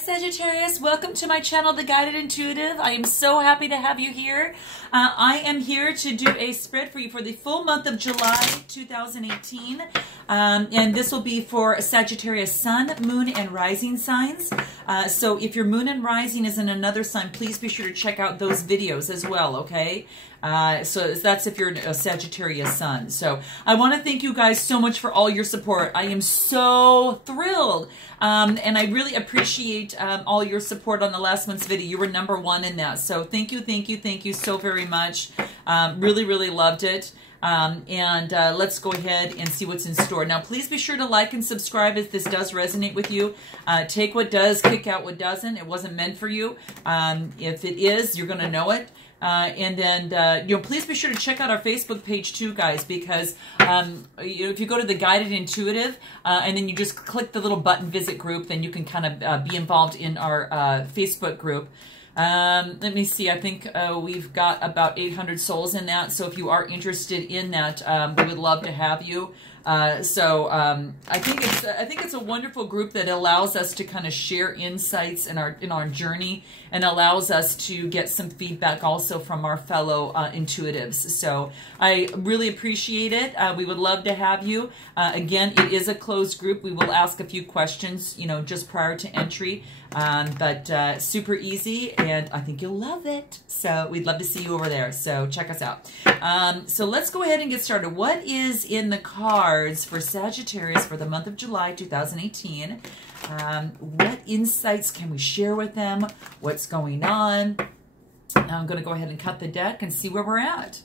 Sagittarius, welcome to my channel, The Guided Intuitive. I am so happy to have you here. I am here to do a spread for you for the full month of July 2018. And this will be for Sagittarius Sun, Moon, and Rising signs. So if your Moon and Rising is in another sign, please be sure to check out those videos as well, okay? So that's if you're a Sagittarius Sun. So I want to thank you guys so much for all your support. I am so thrilled. And I really appreciate all your support on the last month's video. You were #1 in that. So thank you so very much. Really loved it. Let's go ahead and see what's in store. Now, please be sure to like and subscribe if this does resonate with you. Take what does, kick out what doesn't. It wasn't meant for you. If it is, you're going to know it. Please be sure to check out our Facebook page too, guys, because if you go to The Guided Intuitive and then you just click the little button visit group, then you can kind of be involved in our Facebook group. Let me see. I think we've got about 800 souls in that. So if you are interested in that, we would love to have you. I think it's a wonderful group that allows us to kind of share insights in our journey, and allows us to get some feedback also from our fellow intuitives. So I really appreciate it. We would love to have you. Again, it is a closed group. We will ask a few questions, just prior to entry, but super easy, and I think you'll love it. So we'd love to see you over there. So check us out. So let's go ahead and get started. What is in the cards for Sagittarius for the month of July 2018? What insights can we share with them? What's going on? I'm going to go ahead and cut the deck and see where we're at.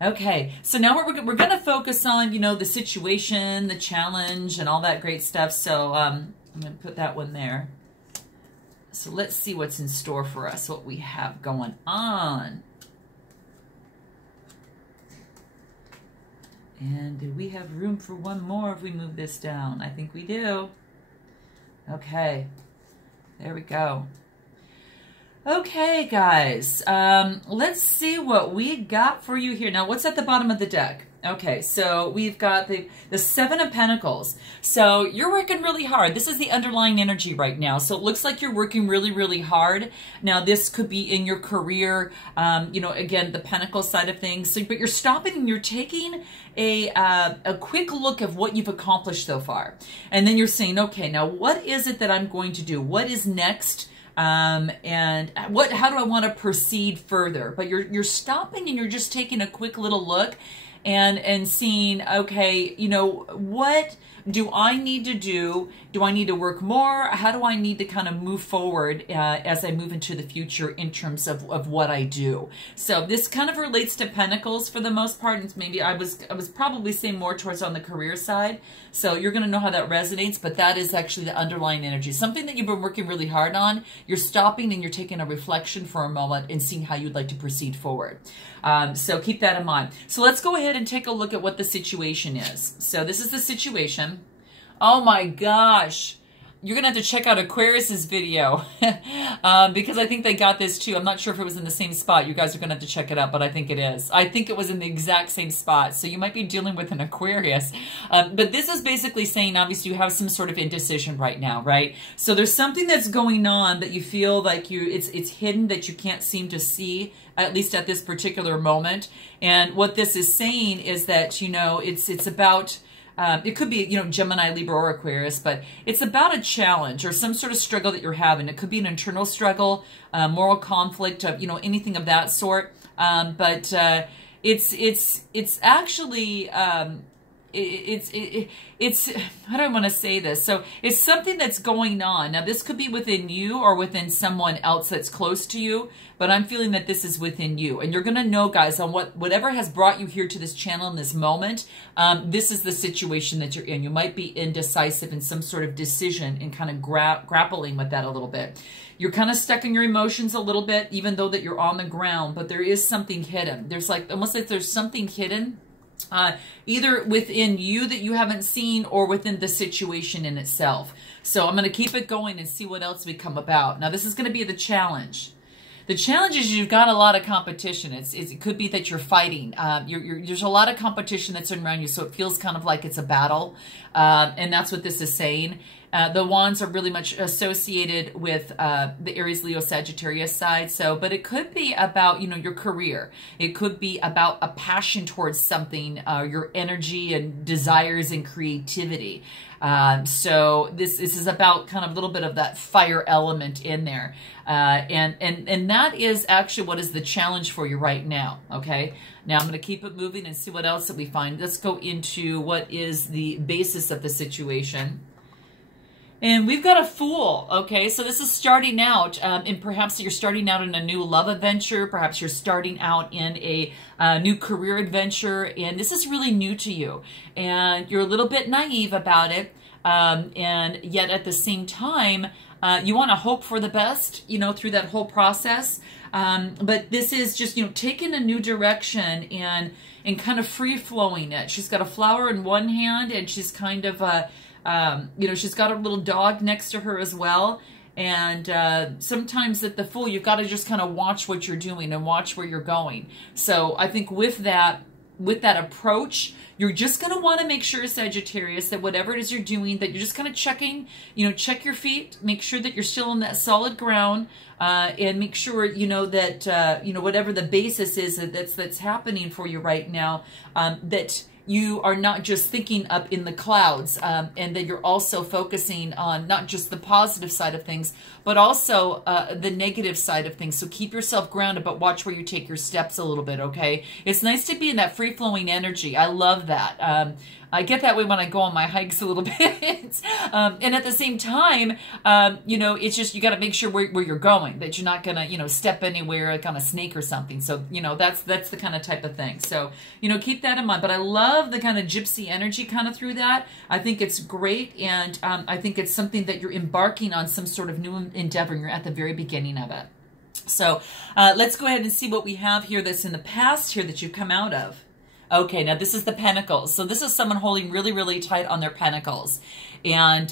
Okay, so now we're going to focus on, the situation, the challenge, and all that great stuff. So I'm going to put that one there. So let's see what's in store for us, what we have going on. And do we have room for one more if we move this down? I think we do. Okay, there we go. Okay, guys, let's see what we got for you here. Now, what's at the bottom of the deck? Okay, so we've got the Seven of Pentacles. So you're working really hard. This is the underlying energy right now. So it looks like you're working really hard. Now, this could be in your career, again, the Pentacle side of things. So, but you're stopping and you're taking a quick look of what you've accomplished so far. And then you're saying, okay, now what is it that I'm going to do? What is next? How do I want to proceed further? But you're stopping and you're just taking a quick little look and seeing, okay, what do I need to do? Do I need to work more? How do I need to kind of move forward as I move into the future in terms of what I do? So this kind of relates to Pentacles for the most part, and maybe I was probably saying more towards on the career side. So you're going to know how that resonates, but that is actually the underlying energy. Something that you've been working really hard on. You're stopping and you're taking a reflection for a moment and seeing how you'd like to proceed forward. So keep that in mind. So let's go ahead and take a look at what the situation is. So this is the situation. Oh my gosh. You're going to have to check out Aquarius's video because I think they got this too. I'm not sure if it was in the same spot. You guys are going to have to check it out, but I think it is. I think it was in the exact same spot. So you might be dealing with an Aquarius. But this is basically saying, obviously, you have some sort of indecision right now, right? So there's something that's going on that you feel like it's hidden, that you can't seem to see, at least at this particular moment. And what this is saying is that, it's about... it could be, Gemini, Libra, or Aquarius, but it's about a challenge or some sort of struggle that you're having. It could be an internal struggle, moral conflict, anything of that sort. But it's actually, it's how do I want to say this? So it's something that's going on. Now, this could be within you or within someone else that's close to you, but I'm feeling that this is within you. And you're going to know, guys, on whatever has brought you here to this channel in this moment, this is the situation that you're in. You might be indecisive in some sort of decision and kind of grappling with that a little bit. You're kind of stuck in your emotions a little bit, even though that you're on the ground, but there is something hidden. There's almost like there's something hidden, either within you that you haven't seen or within the situation in itself. So I'm going to keep it going and see what else we come about. Now, this is going to be the challenge. The challenge is you've got a lot of competition. It could be that you're fighting. There's a lot of competition that's around you, so it feels kind of like it's a battle. And that's what this is saying. The wands are really much associated with the Aries, Leo, Sagittarius side. So, but it could be about, you know, your career. It could be about a passion towards something, your energy and desires and creativity. So this is about kind of a little bit of that fire element in there. And that is actually what is the challenge for you right now. Okay. Now I'm going to keep it moving and see what else that we find. Let's go into what is the basis of the situation. And we've got a Fool, okay? So this is starting out, and perhaps you're starting out in a new love adventure. Perhaps you're starting out in a new career adventure, and this is really new to you. And you're a little bit naive about it, and yet at the same time, you want to hope for the best, you know, through that whole process. But this is just, you know, taking a new direction and kind of free-flowing it. She's got a flower in one hand, and she's kind of... you know, she's got a little dog next to her as well. And sometimes at the Fool, you've got to just kind of watch what you're doing and watch where you're going. So I think with that approach, you're just going to want to make sure, Sagittarius, that whatever it is you're doing, that you're just kind of checking, you know, check your feet, make sure that you're still on that solid ground, and make sure, you know, that, you know, whatever the basis is that's happening for you right now, that you are not just thinking up in the clouds, and that you're also focusing on not just the positive side of things, but also the negative side of things. So keep yourself grounded, but watch where you take your steps a little bit, okay? It's nice to be in that free-flowing energy. I love that. I get that way when I go on my hikes a little bit. And at the same time, you know, it's just, you got to make sure where you're going, that you're not going to, you know, step anywhere like on a snake or something. So, you know, that's the kind of type of thing. So, you know, keep that in mind. But I love the kind of gypsy energy kind of through that. I think it's great. And I think it's something that you're embarking on some sort of new endeavor. You're at the very beginning of it. So let's go ahead and see what we have here that's in the past here that you've come out of. Okay, now this is the Pentacles. So this is someone holding really, really tight on their Pentacles. And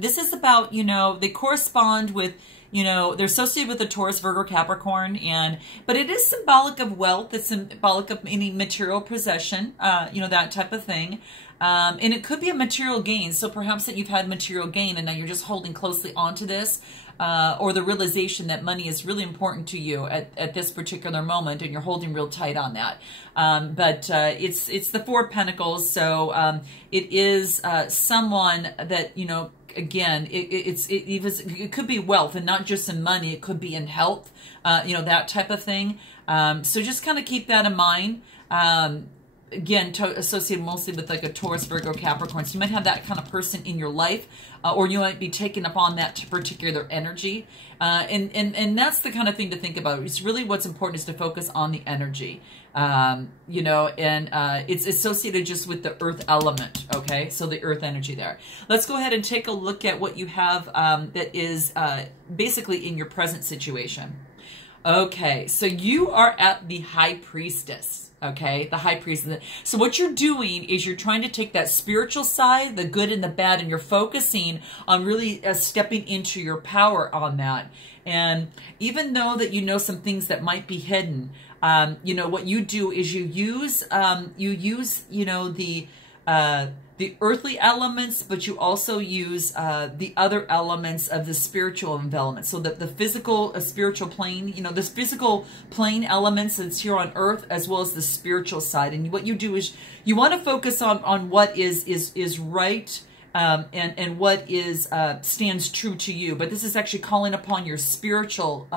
this is about, you know, they correspond with, you know, they're associated with the Taurus, Virgo, Capricorn. But it is symbolic of wealth. It's symbolic of any material possession, you know, that type of thing. And it could be a material gain. So perhaps that you've had material gain and now you're just holding closely onto this. Or the realization that money is really important to you at this particular moment, and you're holding real tight on that. But it's the Four of Pentacles, so it is someone that, you know, again, it could be wealth, and not just in money. It could be in health, you know, that type of thing. So just kind of keep that in mind. Again, associated mostly with like a Taurus, Virgo, Capricorn. So you might have that kind of person in your life, or you might be taking upon that particular energy. And that's the kind of thing to think about. It's really what's important is to focus on the energy, you know, and it's associated just with the earth element, okay? So the earth energy there. Let's go ahead and take a look at what you have that is basically in your present situation. Okay, so you are at the High Priestess. Okay, the High Priestess. So what you're doing is you're trying to take that spiritual side, the good and the bad, and you're focusing on really stepping into your power on that. And even though that you know some things that might be hidden, you know, what you do is you use you know, the earthly elements, but you also use the other elements of the spiritual envelopment. So that the physical, spiritual plane, you know, this physical plane elements that's here on earth, as well as the spiritual side. And what you do is you want to focus on what is right, and what is stands true to you. But this is actually calling upon your spiritual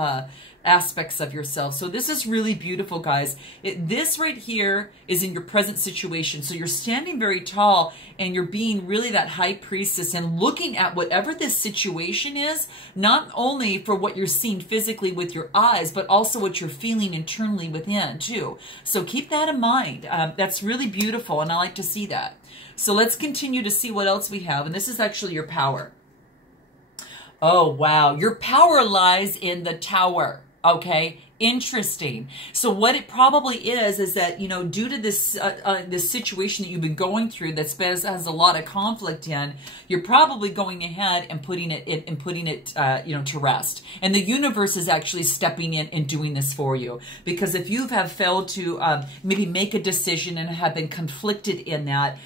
aspects of yourself. So this is really beautiful, guys. This right here is in your present situation. So you're standing very tall and you're being really that High Priestess and looking at whatever this situation is, not only for what you're seeing physically with your eyes, but also what you're feeling internally within too. So keep that in mind. That's really beautiful, and I like to see that. So let's continue to see what else we have. And this is actually your power. Oh, wow. Your power lies in the Tower. Okay, Interesting. So what it probably is that, you know, due to this this situation that you've been going through that has a lot of conflict in, you're probably going ahead and putting it you know, to rest. And the universe is actually stepping in and doing this for you. Because if you have failed to maybe make a decision and have been conflicted in that,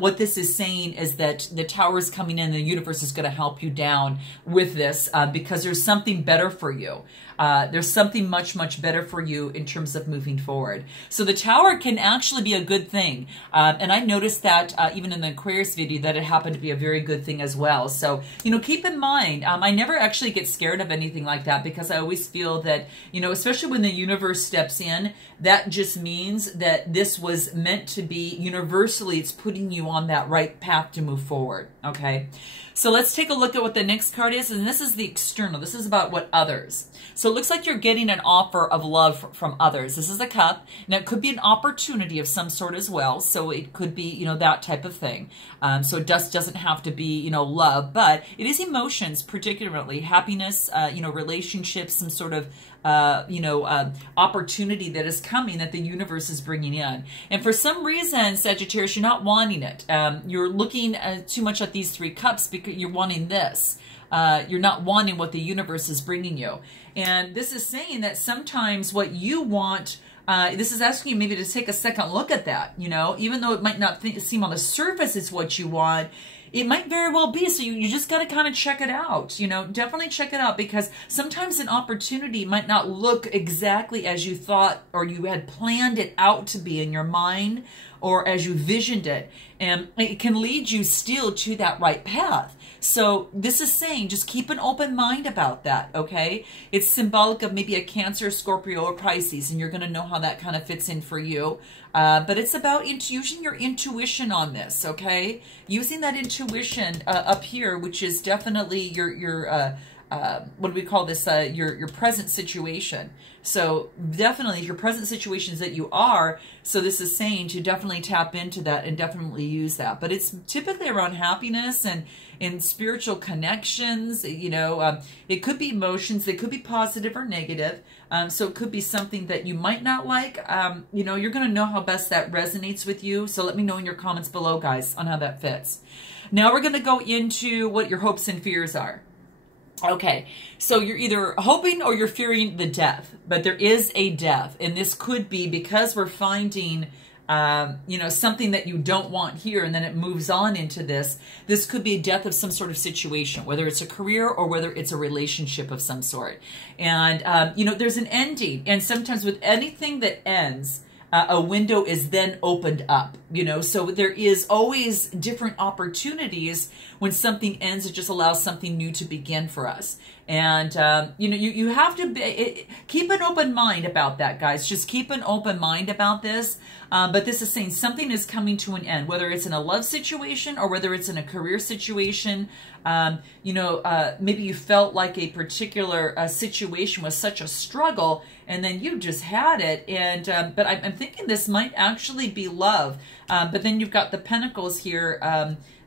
what this is saying is that the tower is coming in and the universe is going to help you down with this because there's something better for you. There's something much, much better for you in terms of moving forward. So the tower can actually be a good thing. And I noticed that even in the Aquarius video that it happened to be a very good thing as well. So, you know, keep in mind, I never actually get scared of anything like that because I always feel that, you know, especially when the universe steps in, that just means that this was meant to be universally, it's putting you on that right path to move forward. Okay. So let's take a look at what the next card is. And this is the external. This is about what others. So it looks like you're getting an offer of love from others. This is a cup. Now it could be an opportunity of some sort as well. So it could be, you know, that type of thing. So it just doesn't have to be, you know, love, but it is emotions, particularly happiness, you know, relationships, some sort of, you know, opportunity that is coming that the universe is bringing in. And for some reason, Sagittarius, you're not wanting it. You're looking too much at these three cups because you're wanting this. You're not wanting what the universe is bringing you. And this is saying that sometimes what you want, this is asking you maybe to take a second look at that, you know, even though it might not seem on the surface is what you want, it might very well be. So you just got to kind of check it out, you know, definitely check it out because sometimes an opportunity might not look exactly as you thought or you had planned it out to be in your mind or as you visioned it. And it can lead you still to that right path. So this is saying just keep an open mind about that, okay? It's symbolic of maybe a Cancer, Scorpio, or Pisces, and you're going to know how that kind of fits in for you. But it's about using your intuition on this, okay? Using that intuition up here, which is definitely your what do we call this? Your present situation. So definitely your present situations that you are. So this is saying to definitely tap into that and definitely use that. But it's typically around happiness and in spiritual connections. You know, it could be emotions. They could be positive or negative. So it could be something that you might not like. You know, you're going to know how best that resonates with you. So let me know in your comments below, guys, on how that fits. Now we're going to go into what your hopes and fears are. Okay, so you're either hoping or you're fearing the death, but there is a death, and this could be because we're finding, you know, something that you don't want here, and then it moves on into this. This could be a death of some sort of situation, whether it's a career or whether it's a relationship of some sort. And, you know, there's an ending, and sometimes with anything that ends, a window is then opened up, you know, so there is always different opportunities when something ends. It just allows something new to begin for us. And, you know, you have to keep an open mind about that, guys. Just keep an open mind about this. But this is saying something is coming to an end, whether it's in a love situation or whether it's in a career situation. You know, maybe you felt like a particular situation was such a struggle and then you just had it. And, but I'm thinking this might actually be love. But then you've got the Pentacles here,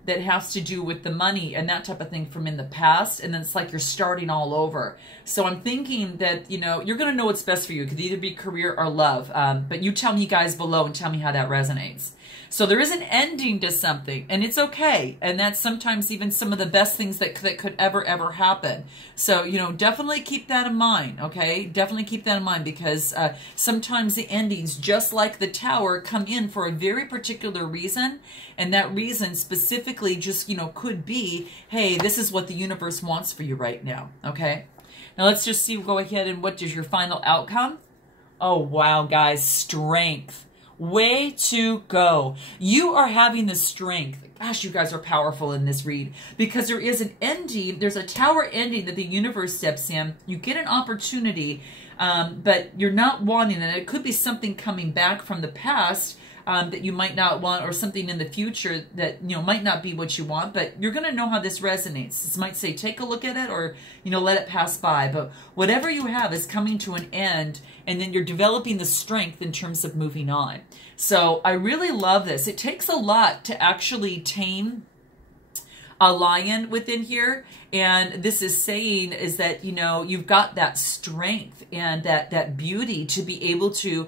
that has to do with the money and that type of thing from in the past. And then it's like you're starting all over. So I'm thinking that, you know, you're going to know what's best for you. It could either be career or love. But you tell me guys below and tell me how that resonates. So there is an ending to something, and it's okay. And that's sometimes even some of the best things that could ever happen. So, you know, definitely keep that in mind, okay? Definitely keep that in mind because sometimes the endings, just like the Tower, come in for a very particular reason. And that reason specifically just, you know, could be, hey, this is what the universe wants for you right now, okay? Now let's just see, go ahead and what is your final outcome? Oh, wow, guys, strength. Way to go. You are having the strength. Gosh, you guys are powerful in this read because there is an ending. There's a Tower ending that the universe steps in. You get an opportunity, but you're not wanting it. It could be something coming back from the past that you might not want, or something in the future that, you know, might not be what you want, but you're going to know how this resonates. This might say, take a look at it, or, you know, let it pass by. But whatever you have is coming to an end, and then you're developing the strength in terms of moving on. So I really love this. It takes a lot to actually tame a lion within here. And this is saying is that, you know, you've got that strength and that beauty to be able to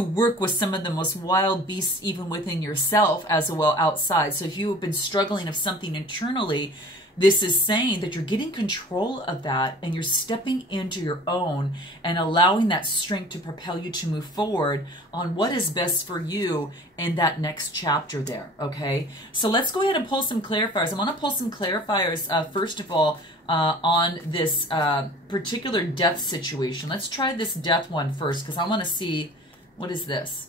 work with some of the most wild beasts even within yourself as well outside. So if you have been struggling of something internally, this is saying that you're getting control of that and you're stepping into your own and allowing that strength to propel you to move forward on what is best for you in that next chapter there, okay? So let's go ahead and pull some clarifiers. I want to pull some clarifiers, first of all, on this particular death situation. Let's try this death one first because I want to see, what is this?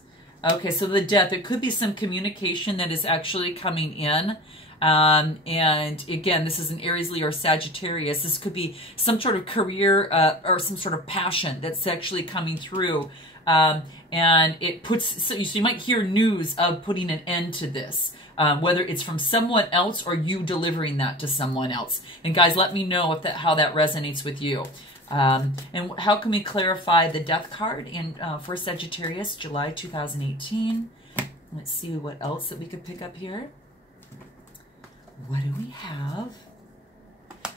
Okay, so the death, it could be some communication that is actually coming in. And again, this is an Aries, Leo, or Sagittarius. This could be some sort of career or some sort of passion that's actually coming through. And it puts, so you might hear news of putting an end to this, whether it's from someone else or you delivering that to someone else. And guys, let me know if how that resonates with you. And how can we clarify the death card in for Sagittarius, July 2018? Let's see what else that we could pick up here. What do we have?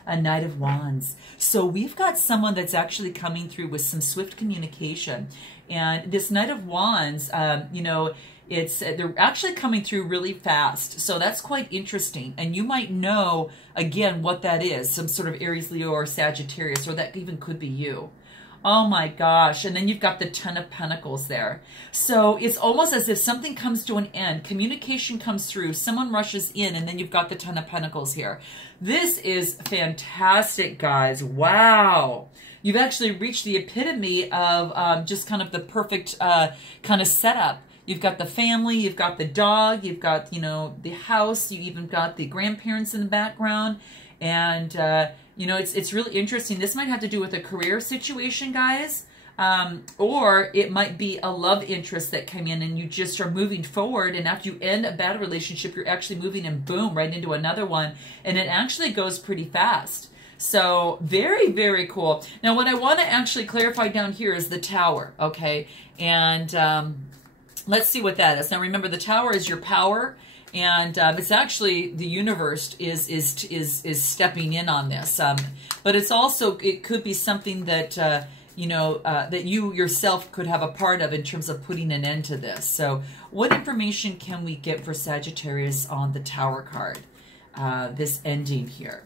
A Knight of Wands. So we've got someone that's actually coming through with some swift communication. And this Knight of Wands, you know, they're actually coming through really fast. So that's quite interesting. And you might know, again, what that is. Some sort of Aries, Leo, or Sagittarius, or that even could be you. Oh my gosh. And then you've got the Ten of Pentacles there. So it's almost as if something comes to an end. Communication comes through. Someone rushes in, and then you've got the Ten of Pentacles here. This is fantastic, guys. Wow. You've actually reached the epitome of just kind of the perfect kind of setup. You've got the family, you've got the dog, you've got, you know, the house, you even got the grandparents in the background. And, you know, it's really interesting. This might have to do with a career situation, guys. Or it might be a love interest that came in and you just are moving forward. And after you end a bad relationship, you're actually moving and boom, right into another one. And it actually goes pretty fast. So very, very cool. Now, what I want to actually clarify down here is the Tower, okay? And let's see what that is. Now, remember, the Tower is your power. And it's actually the universe is stepping in on this, but it's also, it could be something that you know that you yourself could have a part of in terms of putting an end to this. So, what information can we get for Sagittarius on the Tower card? This ending here.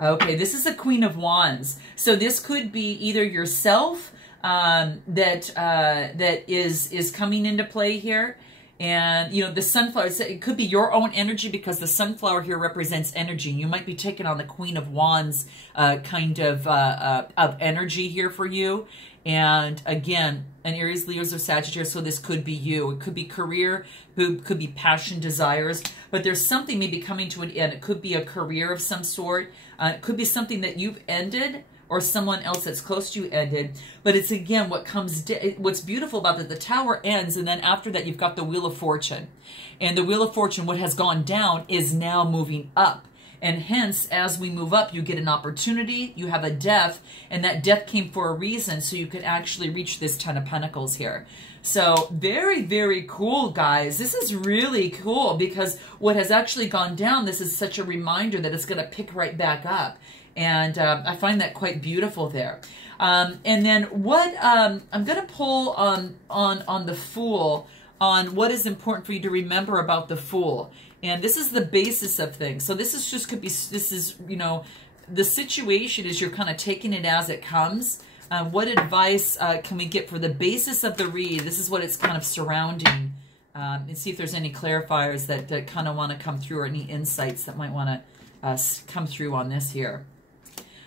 Okay, this is the Queen of Wands. So this could be either yourself that is coming into play here. And, you know, the sunflower, it could be your own energy because the sunflower here represents energy. You might be taking on the Queen of Wands kind of energy here for you. And again, an Aries, Leos, or Sagittarius, so this could be you. It could be career, it could be passion, desires. But there's something maybe coming to an end. It could be a career of some sort. It could be something that you've ended or someone else that's close to you ended. But it's, again, what's beautiful about that, the Tower ends, and then after that, you've got the Wheel of Fortune. And the Wheel of Fortune, what has gone down, is now moving up. And hence, as we move up, you get an opportunity, you have a death, and that death came for a reason, so you could actually reach this Ten of Pentacles here. So very, very cool, guys. This is really cool because what has actually gone down, this is such a reminder that it's going to pick right back up. And I find that quite beautiful there. And then what I'm going to pull on the Fool, on what is important for you to remember about the Fool. And this is the basis of things. So this is just could be, this is, you know, the situation is you're kind of taking it as it comes. What advice can we get for the basis of the read? This is what it's kind of surrounding. And see if there's any clarifiers that kind of want to come through or any insights that might want to come through on this here.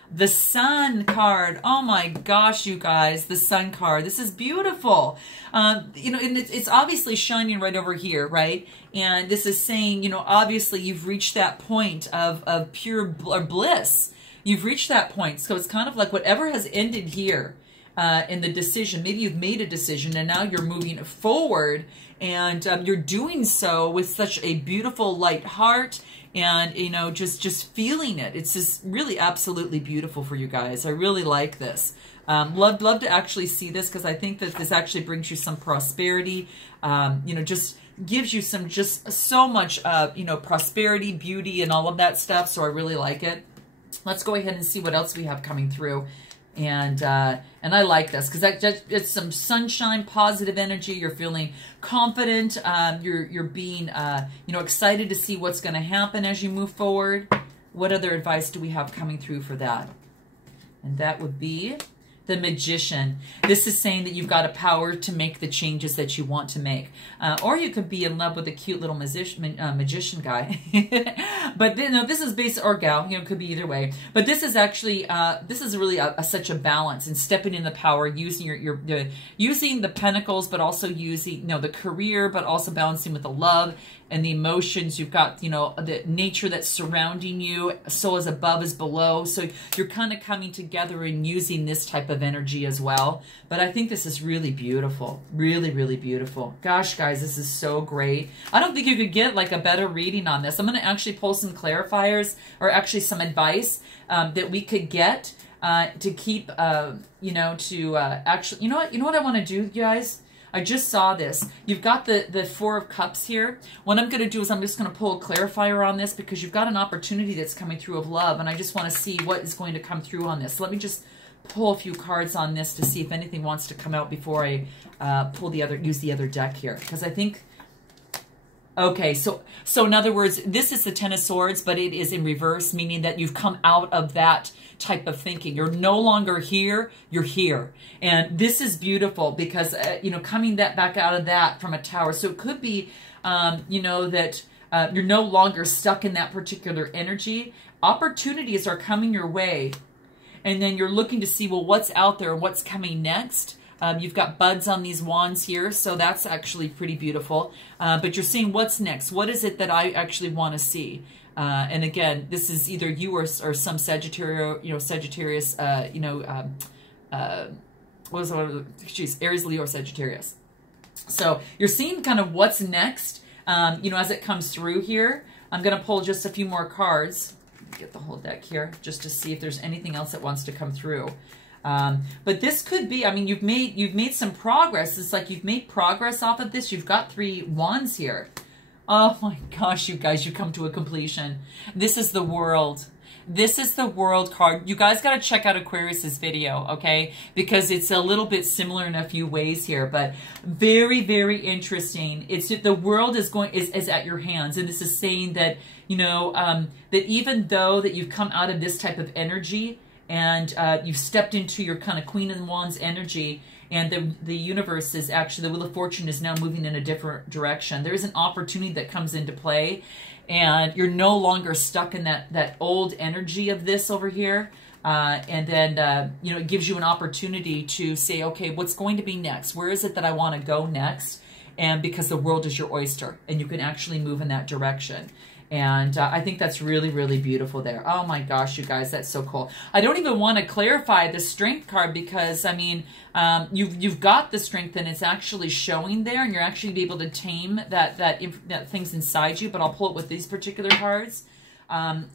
The Sun card. Oh my gosh, you guys, the Sun card. This is beautiful. You know, and it's obviously shining right over here, right? And this is saying, you know, obviously you've reached that point of pure bliss. You've reached that point. So it's kind of like whatever has ended here in the decision. Maybe you've made a decision and now you're moving forward, and you're doing so with such a beautiful light heart. And, you know, just feeling it. It's just really absolutely beautiful for you guys. I really like this. Love to actually see this because I think that this actually brings you some prosperity. You know, just gives you some just so much, you know, prosperity, beauty, and all of that stuff. So I really like it. Let's go ahead and see what else we have coming through. And I like this because it's some sunshine, positive energy. You're feeling confident. You're being, you know, excited to see what's going to happen as you move forward. What other advice do we have coming through for that? And that would be the Magician. This is saying that you've got a power to make the changes that you want to make. Or you could be in love with a cute little magician guy. But you know, this is based, or gal, you know, it could be either way. But this is actually, this is really such a balance and stepping in the power, using using the pentacles, but also using, you know, the career, but also balancing with the love and the emotions. You've got, you know, the nature that's surrounding you. So as above as below. So you're kind of coming together and using this type of energy as well. But I think this is really beautiful. Really, really beautiful. Gosh, guys, this is so great. I don't think you could get like a better reading on this. I'm going to actually pull some clarifiers, or actually some advice that we could get to keep, you know, to actually, you know what I want to do, guys? I just saw this. You've got the Four of Cups here. What I'm going to do is I'm just going to pull a clarifier on this because you've got an opportunity that's coming through of love, and I just want to see what is going to come through on this. Let me just pull a few cards on this to see if anything wants to come out before I use the other deck here, because I think. Okay, so in other words, this is the Ten of Swords, but it is in reverse, meaning that you've come out of that type of thinking. You're no longer here, you're here. And this is beautiful because, you know, coming back out of that from a tower. So it could be, you know, that you're no longer stuck in that particular energy. Opportunities are coming your way. And then you're looking to see, well, what's out there and what's coming next. You've got buds on these wands here, so that's actually pretty beautiful. But you're seeing what's next. What is it that I actually want to see? And again, this is either you or some Sagittarius, you know, Sagittarius, you know, Aries, Leo, or Sagittarius. So you're seeing kind of what's next, you know, as it comes through here. I'm going to pull just a few more cards. Get the whole deck here just to see if there's anything else that wants to come through. But this could be, I mean, you've made some progress. It's like you've made progress off of this. You've got 3 wands here. Oh my gosh, you guys, you come to a completion. This is the World. This is the World card. You guys got to check out Aquarius's video, okay? Because it's a little bit similar in a few ways here, but very, very interesting. It's the World is at your hands, and this is saying that, you know, that even though that you've come out of this type of energy, and you've stepped into your kind of Queen of Wands energy, and the universe is actually, the Wheel of Fortune is now moving in a different direction. There is an opportunity that comes into play, and you're no longer stuck in that old energy of this over here. And then, you know, it gives you an opportunity to say, okay, what's going to be next? Where is it that I want to go next? And because the world is your oyster, and you can actually move in that direction. And I think that's really, really beautiful there. Oh my gosh, you guys, that's so cool. I don't even want to clarify the Strength card because, I mean, you've got the Strength and it's actually showing there, and you're actually be able to tame that things inside you. But I'll pull it with these particular cards.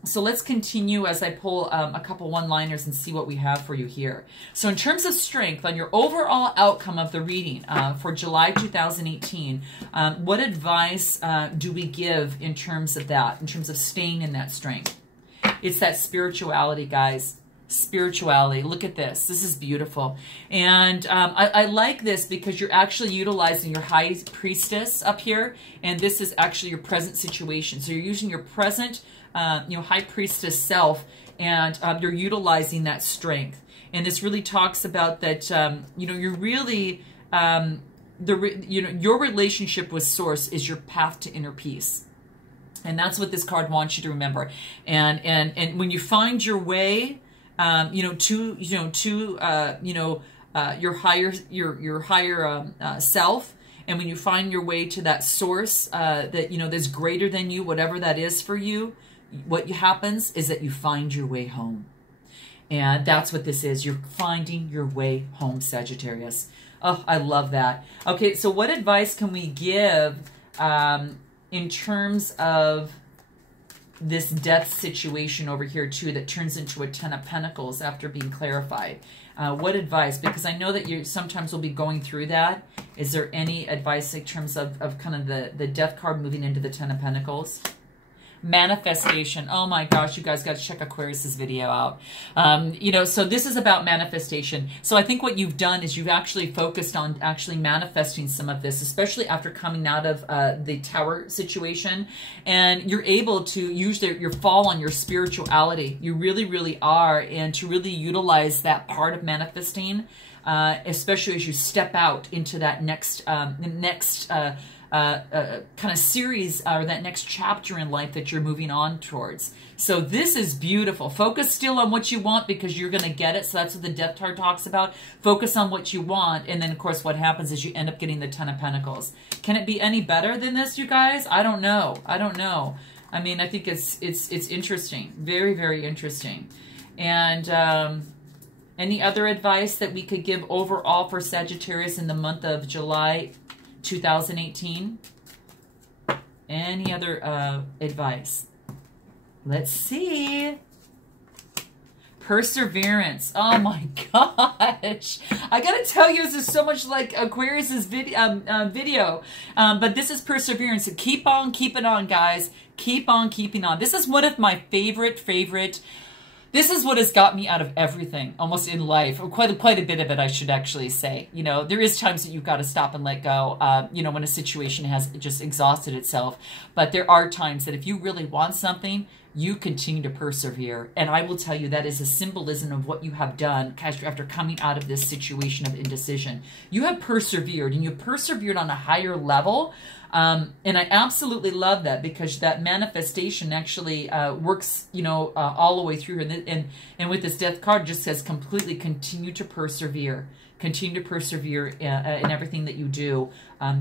So let's continue as I pull a couple one-liners and see what we have for you here. So in terms of strength, on your overall outcome of the reading for July 2018, what advice do we give in terms of that, in terms of staying in that strength? It's that spirituality, guys. Spirituality. Look at this. This is beautiful. And I like this because you're actually utilizing your High Priestess up here, and this is actually your present situation. So you're using your present you know, High Priestess self, and you're utilizing that strength. And this really talks about that, you know, you're really, you know, your relationship with Source is your path to inner peace. And that's what this card wants you to remember. And when you find your way, you know, to your higher self, and when you find your way to that source that, you know, that's greater than you, whatever that is for you, what happens is that you find your way home. And that's what this is. You're finding your way home, Sagittarius. Oh, I love that. Okay, so what advice can we give in terms of this death situation over here too that turns into a 10 of Pentacles after being clarified. What advice? Because I know that you sometimes will be going through that. Is there any advice in terms of kind of the death card moving into the 10 of Pentacles? Manifestation. Oh my gosh, you guys got to check Aquarius's video out. You know, so this is about manifestation. So I think what you've done is you've actually focused on actually manifesting some of this, especially after coming out of the Tower situation. And you're able to use your fall on your spirituality. You really, really are. And to really utilize that part of manifesting, especially as you step out into that next, kind of series or that next chapter in life that you're moving on towards. So this is beautiful. Focus still on what you want because you're going to get it. So that's what the death card talks about. Focus on what you want. And then, of course, what happens is you end up getting the 10 of Pentacles. Can it be any better than this, you guys? I don't know. I don't know. I mean, I think it's interesting. Very, very interesting. And any other advice that we could give overall for Sagittarius in the month of July 2018? Any other advice? Let's see. Perseverance. Oh my gosh. I gotta tell you, this is so much like Aquarius's video. But this is perseverance. So keep on keeping on, guys. Keep on keeping on. This is one of my favorite this is what has got me out of everything, almost in life, or quite a bit of it, I should actually say. You know, there is times that you've got to stop and let go, you know, when a situation has just exhausted itself. But there are times that if you really want something, you continue to persevere. And I will tell you that is a symbolism of what you have done after coming out of this situation of indecision. You have persevered, and you persevered on a higher level. And I absolutely love that because that manifestation actually works, you know, all the way through. And with this death card, it just says completely continue to persevere. Continue to persevere in everything that you do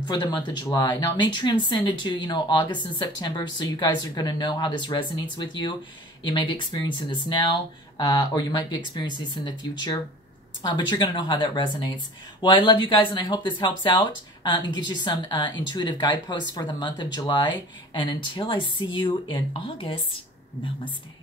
for the month of July. Now, it may transcend into, you know, August and September, so you guys are going to know how this resonates with you. You may be experiencing this now, or you might be experiencing this in the future. But you're going to know how that resonates. Well, I love you guys, and I hope this helps out and gives you some intuitive guideposts for the month of July. And until I see you in August, namaste.